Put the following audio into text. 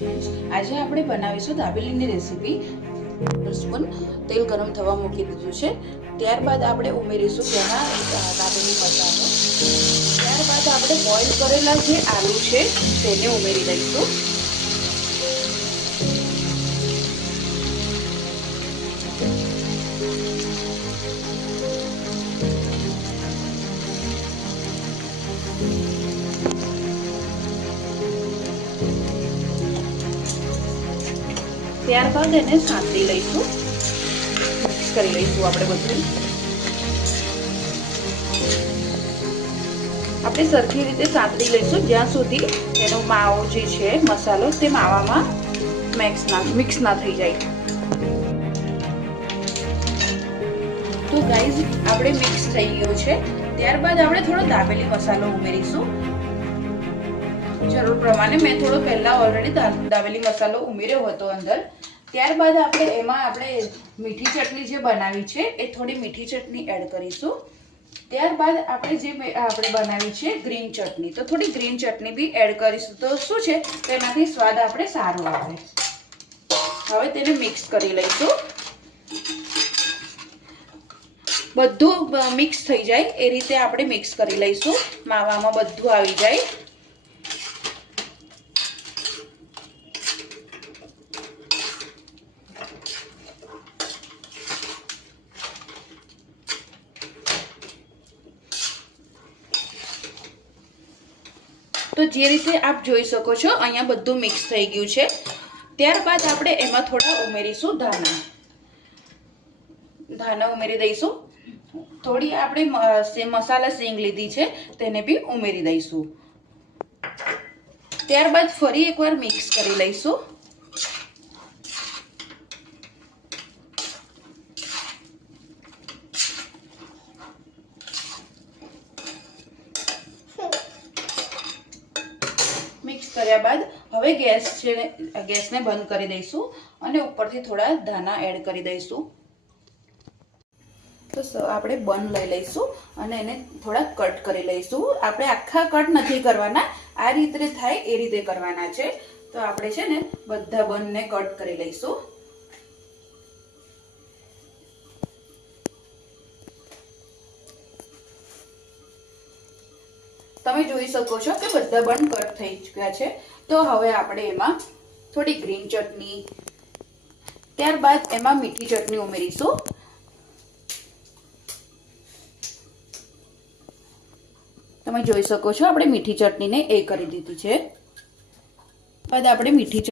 આજે આપણે બનાવીશું દાબેલીની રેસીપી। 1 સ્પૂન તેલ ગરમ થવા મૂકી દીધું છે। ત્યારબાદ આપણે ઉમેરીશું તેમાં દાબેલી મસાલો। ત્યારબાદ આપણે બોઇલ કરેલા જે આલુ છે તેને ઉમેરી દઈશું। ત્યારબાદ એને સાંતળી લઈશું, મિક્સ કરી લઈશું। આપણે બધું આપણે સરખી રીતે સાંતળી લઈશું જ્યાં સુધી એનો માવો જે છે મસાલો તે માવામાં મિક્સ ના થઈ જાય। તો ગાઈઝ આપણે મિક્સ થઈ ગયો છે। ત્યારબાદ આપણે થોડો દાબેલી મસાલો ઉમેરીશું। જરૂર પ્રમાણે મેં થોડો પહેલા ઓલરેડી દાબેલી મસાલો ઉમેર્યો હતો અંદર। ત્યારબાદ આપણે એમાં મીઠી ચટણી જે બનાવી છે એ થોડી મીઠી ચટણી એડ કરીશું। ત્યારબાદ આપણે બનાવી છે ગ્રીન ચટણી, તો થોડી ગ્રીન ચટણી બી એડ કરીશું। તો શું છે તેનાથી સ્વાદ આપણે સારો આવે। હવે તેને મિક્સ કરી લઈશું। બધું મિક્સ થઈ જાય એ રીતે આપણે મિક્સ કરી લઈશું, માવામાં બધું આવી જાય। તો જે રીતે આપ જોઈ શકો છો અહીંયા બધું મિક્સ થઈ ગયું છે। ત્યારબાદ આપણે એમાં થોડા ઉમેરીશું ધાણા ઉમેરી દઈશું। થોડી આપણે મસાલા સીંગ લીધી છે તેને બી ઉમેરી દઈશું। ત્યારબાદ ફરી એકવાર મિક્સ કરી લઈશું। મિક્સ કર્યા બાદ હવે ગેસને બંધ કરી દઈશું અને ઉપરથી થોડા ધાણા એડ કરી દઈશું। તો આપણે બન લઈ લઈશું અને એને થોડા કટ કરી લઈશું। આપણે આખા કટ નથી કરવાના, આ રીતે થાય એ રીતે કરવાના છે। તો આપણે છે ને બધા બનને કટ કરી લઈશું। તમે જોઈ શકો છો કે બધા બન કટ થઈ ચૂક્યા છે। તો હવે આપણે એમાં થોડી ગ્રીન ચટણી, ત્યારબાદ એમાં મીઠી ચટણી ઉમેરીશું। તમે જોઈ શકો છો આપણે મીઠી ચટણીને એ કરી દીધી છે। બાદ આપણે મીઠી